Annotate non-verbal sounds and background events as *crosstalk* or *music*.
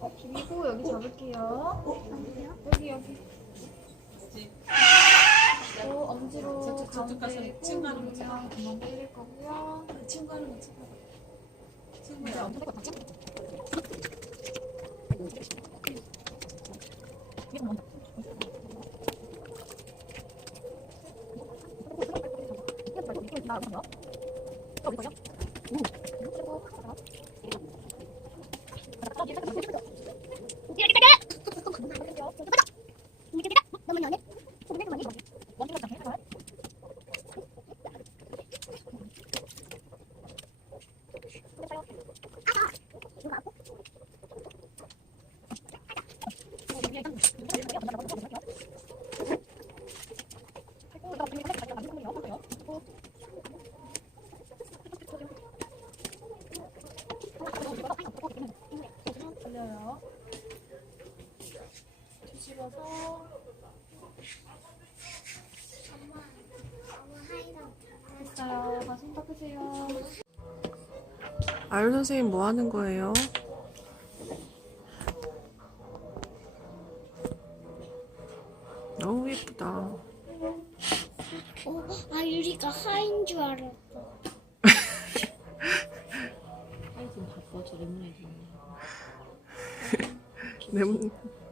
어, 비비고 여기 잡을게요. 여기 여기. 또 엄지로 저쪽, 저쪽 가서 가운데 친구하는 꽂으면 거 구멍 뚫릴 거고요. 친구하는 거 친구. 친구야. 나 뭐야? 어, 이거요? 오. 그리고 집어서 됐어요. 가슴 닦으세요. 아유 선생님 뭐 하는 거예요? 너무 예쁘다. 어, 아 유리가 하인 줄 알았어. 하여튼 바빠 저 레몬에도 레몬 *laughs*